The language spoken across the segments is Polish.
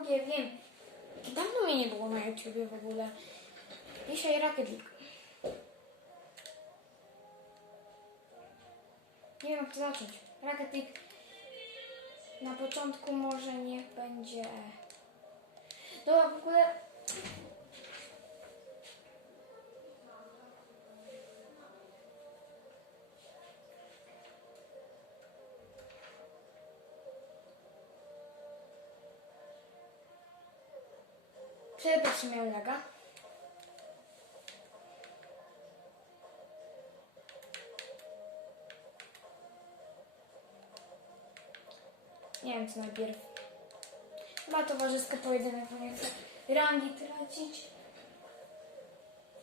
VG, wiem. Dawno mnie nie było na YouTubie w ogóle. Dzisiaj Rocket League. Nie wiem, jak to zacząć. Rocket League. Na początku może niech będzie... Dobra, w ogóle... Przepraszam, miałem laga. Nie wiem co najpierw. Chyba towarzysko pojedynek, chcę rangi tracić.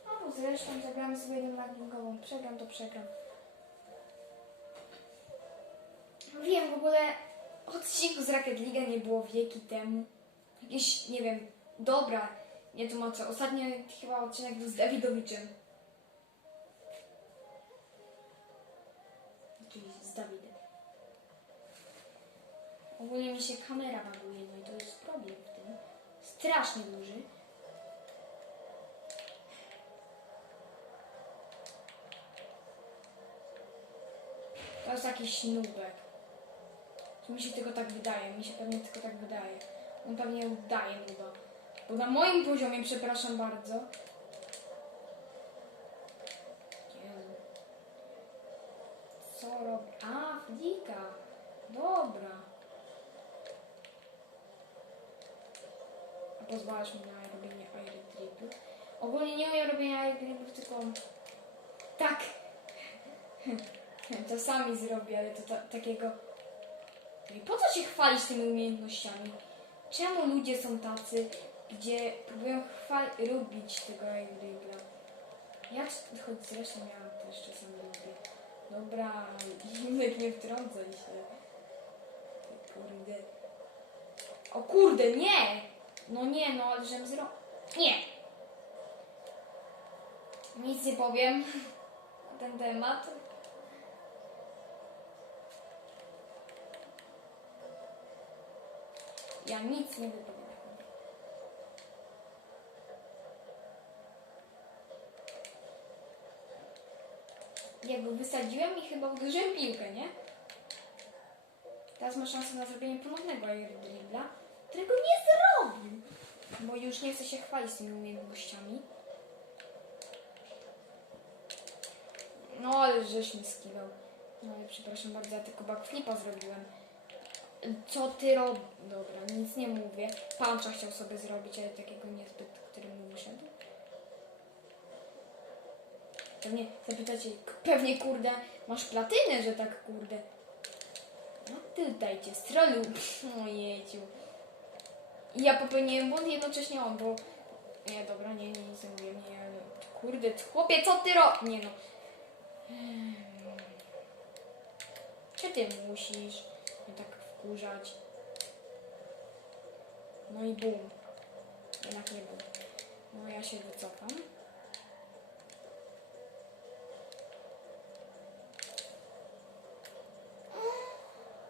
A zresztą zagramy sobie jedną rankingową. Przegram to przegram. Wiem, w ogóle odcinku z Rocket League nie było wieki temu. Jakieś, nie wiem, dobra, nie tłumaczę. Ostatnio chyba odcinek był z Dawidowiczem. Czyli z Dawidem. Ogólnie mi się kamera baguje, no i to jest problem w tym. Strasznie duży. To jest jakiś nubek. Czy mi się tylko tak wydaje? Mi się pewnie tylko tak wydaje. On pewnie udaje nuba. Bo na moim poziomie, przepraszam bardzo. Co robi? A, flika. Dobra. A pozwalasz mi na robienie air? Ogólnie nie o robienie air dribble, tylko tak. To sami zrobię, ale to ta, takiego... I po co się chwalić tymi umiejętnościami? Czemu ludzie są tacy, gdzie próbują chwal- robić tego dribbla? Ja choć zresztą ja też czasami lubię. Dobra, Zimnek nie wtrącaj się. Kurde. O kurde, nie! No nie, no ale żem zro... Nie! Nic nie powiem na ten temat. Ja nic nie wypowiem. Ja go wysadziłem i chyba uderzyłem piłkę, nie? Teraz ma szansę na zrobienie ponownego dribbla, którego nie zrobił. Bo już nie chce się chwalić tymi umiejętnościami. No ale żeś mi skiwał. No ale przepraszam bardzo, ja tylko backflipa zrobiłem. Co ty robisz? Dobra, nic nie mówię. Pancza chciał sobie zrobić, ale takiego niezbyt, który mu wyszedł. Pewnie zapytacie, pewnie kurde, masz platynę, że tak kurde. No ty dajcie strolu. Ojejciu. Ja popełniłem błąd jednocześnie on, bo... Nie, dobra, nie, nie, nic nie mówię, nie. Kurde, chłopie, co ty ro... Nie no. Czy ty musisz mnie tak wkurzać? No i bum. Jednak nie bum. No ja się wycofam.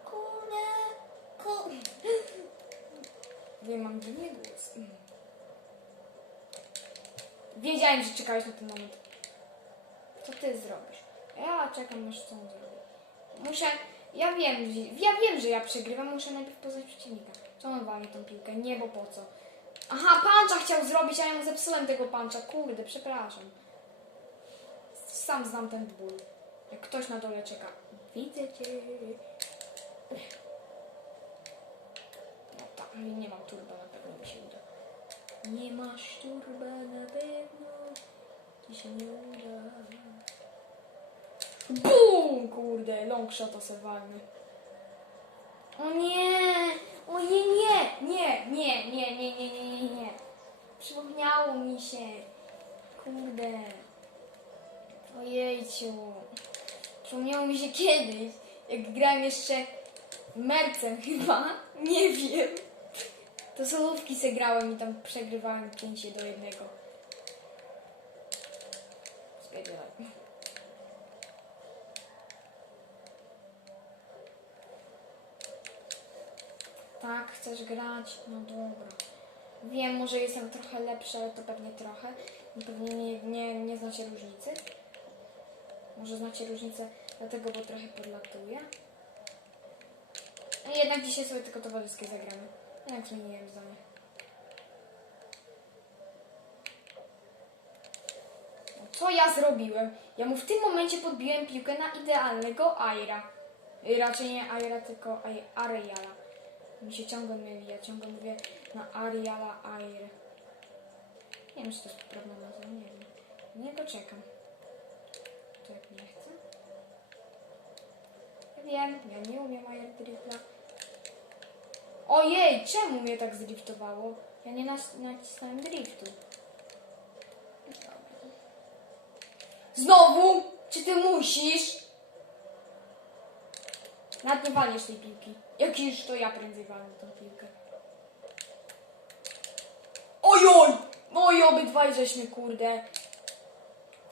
Kurde, kurde. Wiem, mam dziwny głos. Mm. Wiedziałem, że czekałeś na ten moment. Co ty zrobisz? Ja czekam, aż co on zrobi. Muszę... Ja wiem, ja wiem, że ja przegrywam, muszę najpierw poznać przeciwnika. Co on wali tą piłkę? Nie, bo po co? Aha, pancza chciał zrobić, a ja mu zepsułem tego pancza. Kurde, przepraszam. Sam znam ten ból. Jak ktoś na dole czeka. Widzę cię. No tak, nie mam turba, na pewno mi się uda. Nie masz turba, na pewno ci się nie uda. BUM! Kurde, long shot serwalny. O nie! O nie, nie! Nie, nie, nie, nie, nie, nie, nie, nie. Przypomniało mi się. Kurde. Ojejciu. Przypomniało mi się kiedyś, jak grałem jeszcze Mercem chyba. Nie wiem. To solówki se grałem i tam przegrywałem 5 do 1. Spierdolaj. Tak, chcesz grać? No dobra. Wiem, może jestem trochę lepsza, ale to pewnie trochę. Pewnie nie, nie, nie znacie różnicy. Może znacie różnicę, dlatego, bo trochę podlatuję. A jednak dzisiaj sobie tylko towarzyskie zagramy. Jednak zmieniłem zdanie. No, Co ja zrobiłem? Ja mu w tym momencie podbiłem piłkę na idealnego Aira. Y, Raczej nie Aira, tylko Ariala. Mi się ciągle myli, ja ciągle mówię na Ariala Air. Nie wiem, czy to jest poprawna nazwa, nie wiem. Na niego czekam. To jak nie chcę. Ja wiem, ja nie umiem Air Drifla. Ojej, czemu mnie tak zdriftowało? Ja nie nacisnąłem driftu. Znowu? Czy ty musisz? Nawet nie walniesz tej piłki. Jak już to ja prędzej walnę tą piłkę. Ojoj! No i obydwaj żeśmy, kurde.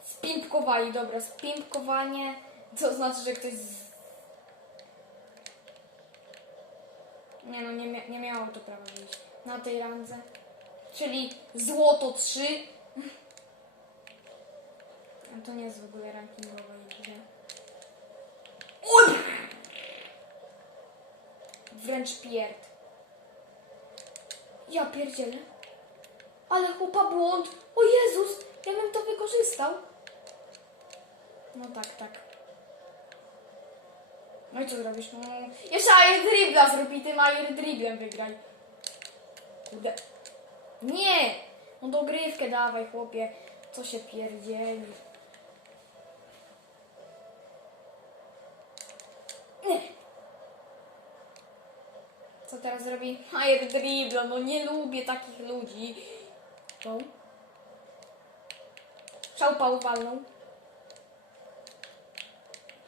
Spimpkowali, dobra, spimpkowanie to znaczy, że ktoś. Nie no, nie, mia- nie miało to prawa wyjść na tej randze. Czyli złoto 3. A to nie jest w ogóle rankingowa liga. Oj! Wręcz pierd. Ja pierdzielę. Ale chłopa błąd. O Jezus, ja bym to wykorzystał. No tak, tak. No i co zrobisz? No, jeszcze air dribla zrobi, tym air driblem wygraj. Kurde. Nie! No dogrywkę dawaj, chłopie. Co się pierdzieli. Nie. Co teraz robi? Air dribla, no nie lubię takich ludzi. No. Szałpał walną.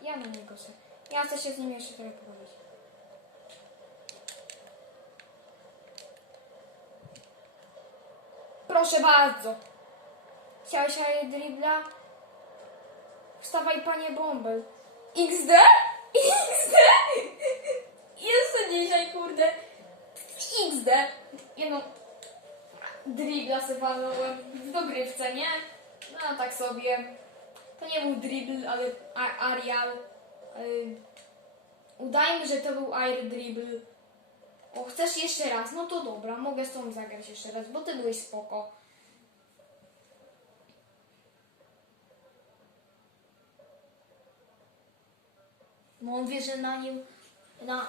Ja na niego się. Ja chcę się z nim jeszcze trochę pobawić. Proszę bardzo. Chciałeś dribla? Wstawaj panie bąbel. XD? XD? Jeszcze dzisiaj, kurde. XD. Nie no. Dribla se walnąłem w dogrywce, nie? No tak sobie. To nie był dribble, ale Arial. Udajmy, że to był air dribble. O, chcesz jeszcze raz? No to dobra, mogę z tą zagrać jeszcze raz, bo ty byłeś spoko. No on wie, że na nim, na,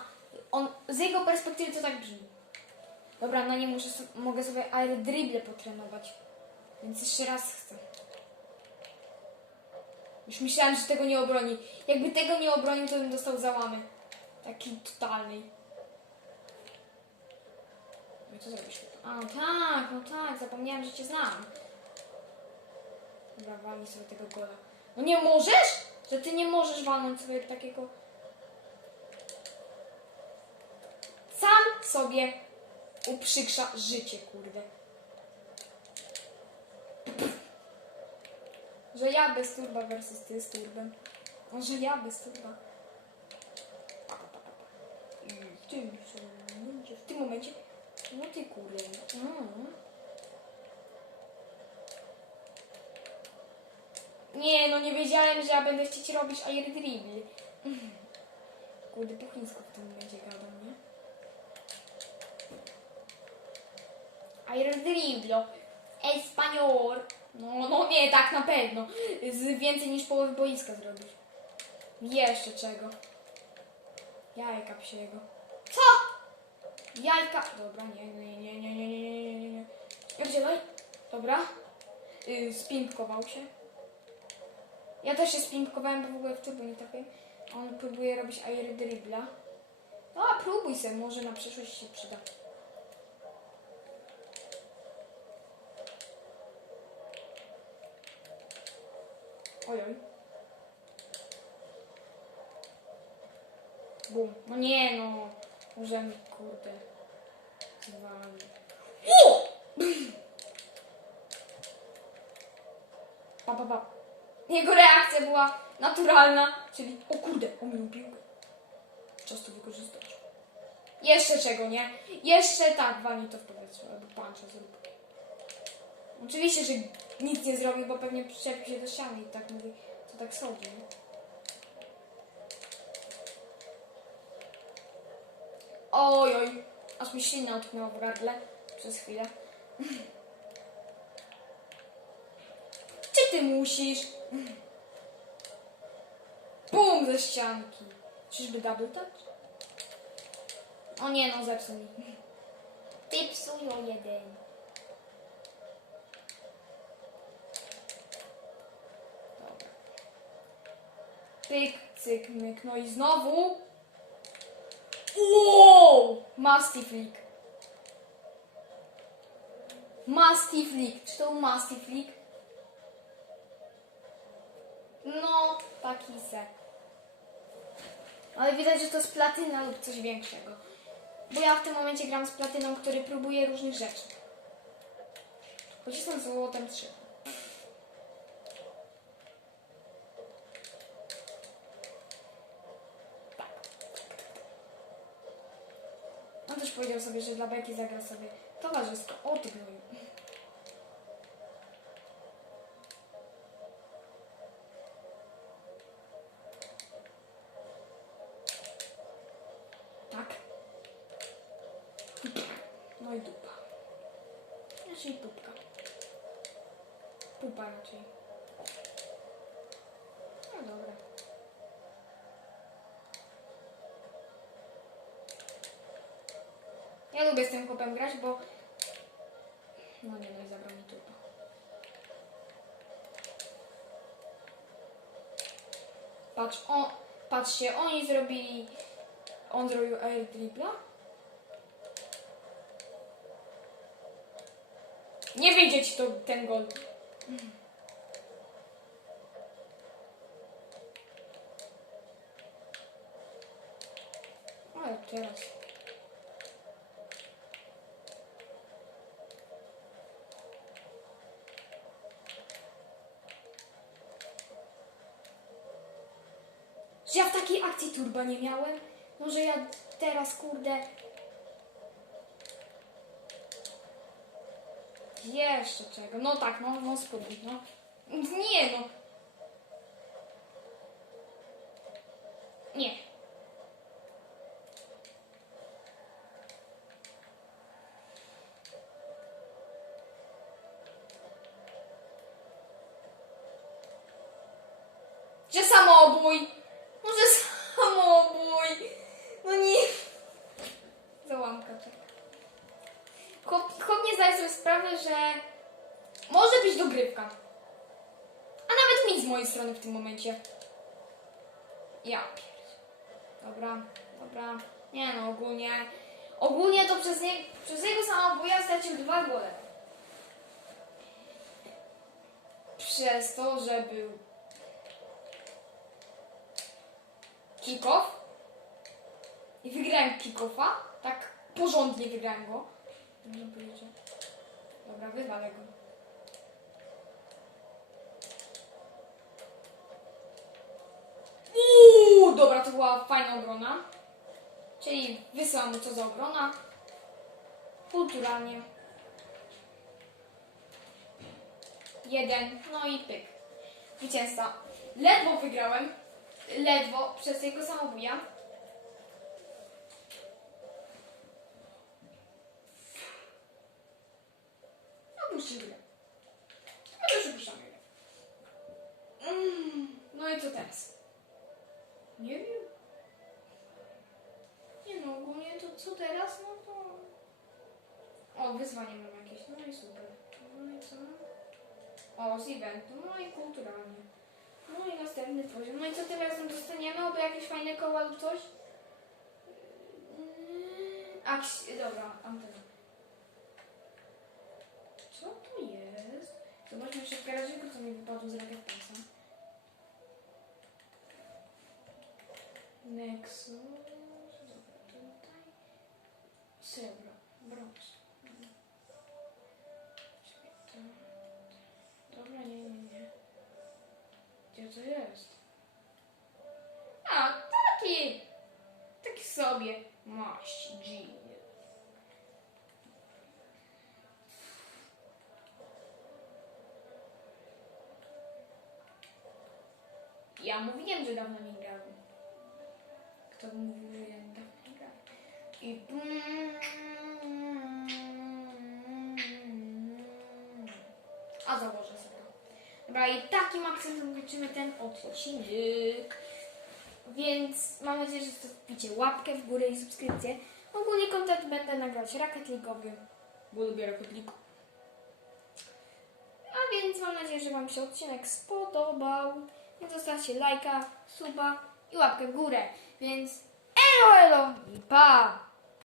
on, z jego perspektywy to tak brzmi. Dobra, na nim muszę, mogę sobie air dribble potrenować. Więc jeszcze raz chcę. Już myślałem, że tego nie obroni. Jakby tego nie obronił, to bym dostał załamy. Taki totalny. No co zrobisz? A, tak, no tak, zapomniałem, że cię znam. Dobra, walnij sobie tego gola. No nie możesz? Że ty nie możesz walnąć sobie takiego... Sam sobie uprzykrza życie, kurde. Że ja bez turba versus ty z turbem. Że ja bez turba. I w tym momencie, w tym momencie, no ty kurde. Mm. Nie, no nie wiedziałem, że ja będę chcieć robić air dribble. Kurde, po chińsku w tym momencie gadam, nie? Air driblo. Espanol. No, no nie, tak na pewno. Z więcej niż połowy boiska zrobić. Jeszcze czego? Jajka psiego. Co? Jajka. Dobra, nie, nie, nie, nie, nie, nie, nie, nie, nie. Spierdzielaj. Dobra. Yy, spimpkował się. Ja też się spimpkowałem, bo w ogóle w turbo nie trafię. On próbuje robić air dribla. No a próbuj se, może na przyszłość się przyda. Ojoj. Bum. No nie no. Możemy, kurde. Zwalić. O! Pa, pa, pa. Jego reakcja była naturalna, czyli o kurde, ominął piłkę. Czas to wykorzystać. Jeszcze czego, nie? Jeszcze tak, walnij to w powietrze, albo pancza zrób. Oczywiście, że nic nie zrobił, bo pewnie przyczepił się do ściany i tak mówi, to tak nie? Oj, oj, aż mi ślina utknęła w gardle przez chwilę. Czy ty musisz? Bum ze ścianki. Czyżby double touch? O nie, no zepsuł mi. Pipsują jeden. Pyk, cyk, myk. No i znowu. Wow! Mastiff League. Czy to był Mastiff League? No, taki se. Ale widać, że to jest platyna lub coś większego. Bo ja w tym momencie gram z platyną, który próbuje różnych rzeczy. Jestem złotem 3. Tak. On też powiedział sobie, że dla beki zagra sobie towarzysko. O, ty. Tak. No i dupa. Raczej pupka. Pupa raczej. No dobra. Ja lubię z tym chłopem grać, bo... No nie, no i zabrał mi tupa. Patrz, o, patrzcie, oni zrobili... On zrobił air dribla. Nie wyjdzie ci to ten gol. Ale teraz. Że ja w takiej akcji turba nie miałem? No, że ja teraz, kurde... Jeszcze czego? No tak, no, no spódnik, no. Nie, no. Strony w tym momencie. Ja. Dobra, dobra. Nie no, ogólnie. Ogólnie to przez, nie, przez jego samobuja stracił dwa gole. Przez to, że był kick-off i wygrałem kick-offa. Tak porządnie wygrałem go. Powiedzieć. Dobra, wywalę go. Dobra, to była fajna obrona. Czyli wysłamy co za obrona. Kulturalnie. Jeden, no i pyk. Zwycięzca. Ledwo wygrałem. Ledwo przez jego samobuja. O, wyzwanie mam jakieś. No i super. No i co? O, z eventu. No i kulturalnie. No i następny poziom. No i co tym razem dostaniemy? Oby jakieś fajne koła lub coś? Mm, Aks... Dobra, antena. Co to jest? Zobaczmy jeszcze w garażyku, co mi wypadło z rakiet pasa. Nexus. Srebro. co jest. A, taki, taki sobie maść jean. Ja mówiłem, że dawno nie Dobra, i takim akcentem kończymy ten odcinek. Więc mam nadzieję, że zostawicie łapkę w górę i subskrypcję. Ogólnie kontent będę nagrać Rocket League'owy, bo lubię Rocket League. A więc mam nadzieję, że Wam się odcinek spodobał. Więc zostawcie lajka, suba i łapkę w górę. Więc elo, elo i pa!